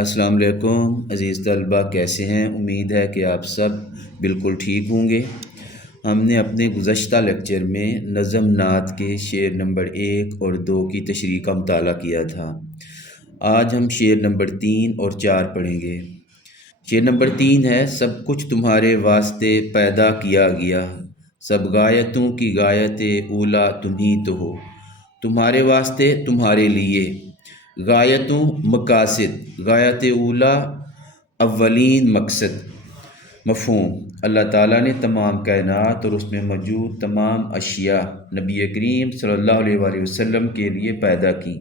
السلام علیکم عزیز طلبہ، کیسے ہیں؟ امید ہے کہ آپ سب بالکل ٹھیک ہوں گے۔ ہم نے اپنے گزشتہ لیکچر میں نظم نعت کے شعر نمبر 1 اور 2 کی تشریح کا مطالعہ کیا تھا۔ آج ہم شعر نمبر 3 اور 4 پڑھیں گے۔ شعر نمبر 3 ہے: سب کچھ تمہارے واسطے پیدا کیا گیا، سب غایتوں کی غایت اولا تم ہی تو ہو۔ تمہارے واسطے، تمہارے لیے، غایتوں مقاصد، غایت اولا اولین مقصد۔ مفہوم: اللہ تعالیٰ نے تمام کائنات اور اس میں موجود تمام اشیاء نبی کریم صلی اللہ علیہ وآلہ وسلم کے لیے پیدا کی۔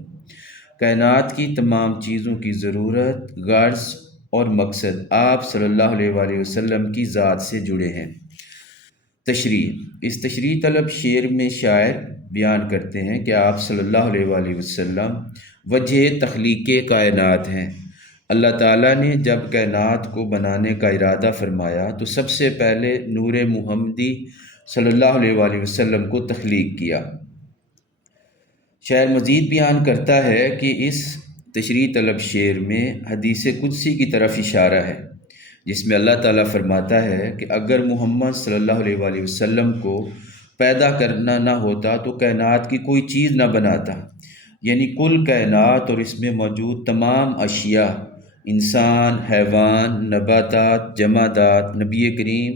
کائنات کی تمام چیزوں کی ضرورت، غرض اور مقصد آپ صلی اللہ علیہ وآلہ وسلم کی ذات سے جڑے ہیں۔ تشریح: اس تشریح طلب شعر میں شاعر بیان کرتے ہیں کہ آپ صلی اللہ علیہ وآلہ وسلم وجہ تخلیق کائنات ہیں۔ اللہ تعالیٰ نے جب کائنات کو بنانے کا ارادہ فرمایا تو سب سے پہلے نور محمدی صلی اللہ علیہ وآلہ وسلم کو تخلیق کیا۔ شاعر مزید بیان کرتا ہے کہ اس تشریح طلب شعر میں حدیث قدسی کی طرف اشارہ ہے، جس میں اللہ تعالیٰ فرماتا ہے کہ اگر محمد صلی اللہ علیہ وآلہ وسلم کو پیدا کرنا نہ ہوتا تو کائنات کی کوئی چیز نہ بناتا، یعنی کل کائنات اور اس میں موجود تمام اشیاء، انسان، حیوان، نباتات، جمادات نبی کریم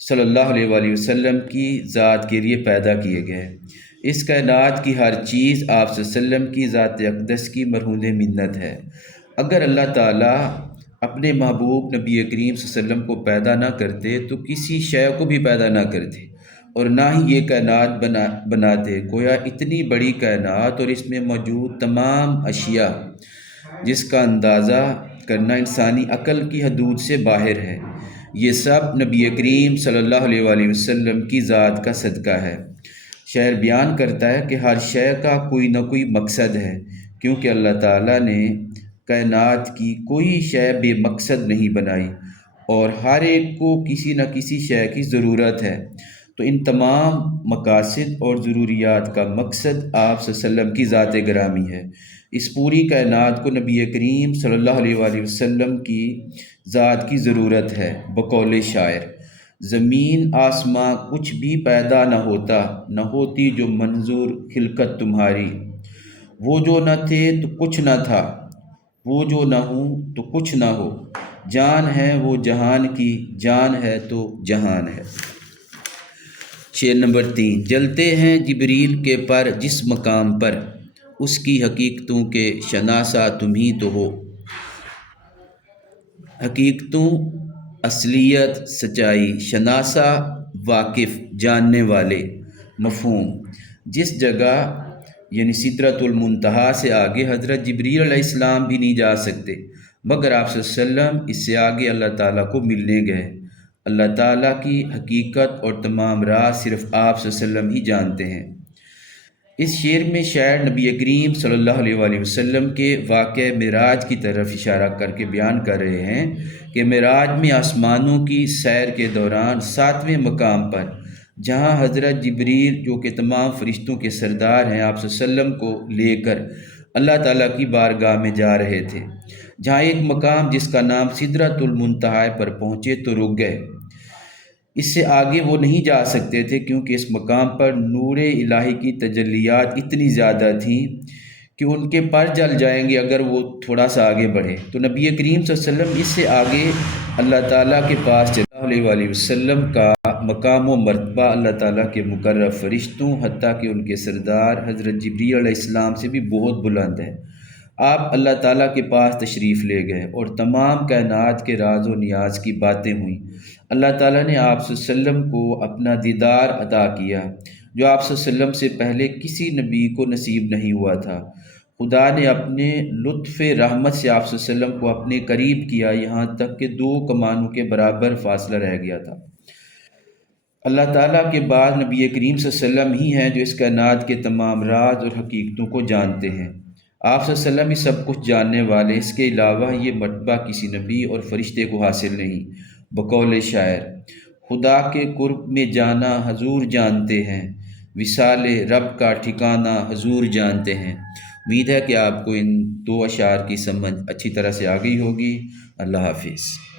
صلی اللہ علیہ وآلہ وسلم کی ذات کے لیے پیدا کیے گئے۔ اس کائنات کی ہر چیز آپ صلی اللہ علیہ وسلم کی ذات اقدس کی مرہون منت ہے۔ اگر اللہ تعالیٰ اپنے محبوب نبی کریم صلی اللہ علیہ وسلم کو پیدا نہ کرتے تو کسی شے کو بھی پیدا نہ کرتے اور نہ ہی یہ کائنات بناتے۔ گویا اتنی بڑی کائنات اور اس میں موجود تمام اشیاء جس کا اندازہ کرنا انسانی عقل کی حدود سے باہر ہے، یہ سب نبی کریم صلی اللہ علیہ وآلہ وسلم کی ذات کا صدقہ ہے۔ شاعر بیان کرتا ہے کہ ہر شے کا کوئی نہ کوئی مقصد ہے، کیونکہ اللہ تعالیٰ نے کائنات کی کوئی شے بے مقصد نہیں بنائی اور ہر ایک کو کسی نہ کسی شے کی ضرورت ہے۔ تو ان تمام مقاصد اور ضروریات کا مقصد آپ صلی اللہ علیہ وسلم کی ذات گرامی ہے۔ اس پوری کائنات کو نبی کریم صلی اللہ علیہ وآلہ وسلم کی ذات کی ضرورت ہے۔ بقول شاعر: زمین آسماں کچھ بھی پیدا نہ ہوتا، نہ ہوتی جو منظور خلقت تمہاری۔ وہ جو نہ تھے تو کچھ نہ تھا، وہ جو نہ ہوں تو کچھ نہ ہو۔ جان ہے وہ جہان کی، جان ہے تو جہان ہے۔ شعر نمبر 3: جلتے ہیں جبریل کے پر جس مقام پر، اس کی حقیقتوں کے شناسا تم ہی تو ہو۔ حقیقتوں، اصلیت، سچائی، شناسا واقف، جاننے والے۔ مفہوم: جس جگہ یعنی سدرۃ المنتہا سے آگے حضرت جبریل علیہ السلام بھی نہیں جا سکتے، مگر آپ صلی اللہ علیہ وسلم اس سے آگے اللہ تعالیٰ کو ملنے گئے۔ اللہ تعالیٰ کی حقیقت اور تمام راز صرف آپ صلی اللہ علیہ وسلم ہی جانتے ہیں۔ اس شعر میں شاعر نبی کریم صلی اللہ علیہ وآلہ وسلم کے واقعہ معراج کی طرف اشارہ کر کے بیان کر رہے ہیں کہ معراج میں آسمانوں کی سیر کے دوران 7ویں مقام پر، جہاں حضرت جبریل جو کہ تمام فرشتوں کے سردار ہیں، آپ صلی اللہ علیہ وسلم کو لے کر اللہ تعالیٰ کی بارگاہ میں جا رہے تھے، جہاں ایک مقام جس کا نام سدرۃ المنتہا پر پہنچے تو رک گئے۔ اس سے آگے وہ نہیں جا سکتے تھے کیونکہ اس مقام پر نور الہی کی تجلیات اتنی زیادہ تھیں کہ ان کے پر جل جائیں گے اگر وہ تھوڑا سا آگے بڑھے۔ تو نبی کریم صلی اللہ علیہ وسلم اس سے آگے اللہ تعالیٰ کے پاس صلی اللہ علیہ وآلہ وسلم کا مقام و مرتبہ اللہ تعالیٰ کے مقرب فرشتوں حتیٰ کہ ان کے سردار حضرت جبریل علیہ السلام سے بھی بہت بلند ہے۔ آپ اللہ تعالیٰ کے پاس تشریف لے گئے اور تمام کائنات کے راز و نیاز کی باتیں ہوئیں۔ اللہ تعالیٰ نے آپ صلی اللہ علیہ وسلم کو اپنا دیدار عطا کیا، جو آپ صلی اللہ علیہ وسلم سے پہلے کسی نبی کو نصیب نہیں ہوا تھا۔ خدا نے اپنے لطف رحمت سے آپ صلی اللہ علیہ وسلم کو اپنے قریب کیا، یہاں تک کہ 2 کمانوں کے برابر فاصلہ رہ گیا تھا۔ اللہ تعالیٰ کے بعد نبی کریم صلی اللہ علیہ وسلم ہی ہیں جو اس کائنات کے تمام راز اور حقیقتوں کو جانتے ہیں۔ آپ صلی اللہ علیہ وسلم ہی سب کچھ جاننے والے، اس کے علاوہ یہ مرتبہ کسی نبی اور فرشتے کو حاصل نہیں۔ بقول شاعر: خدا کے قرب میں جانا حضور جانتے ہیں، وصال رب کا ٹھکانہ حضور جانتے ہیں۔ امید ہے کہ آپ کو ان دو اشعار کی سمجھ اچھی طرح سے آ گئی ہوگی۔ اللہ حافظ۔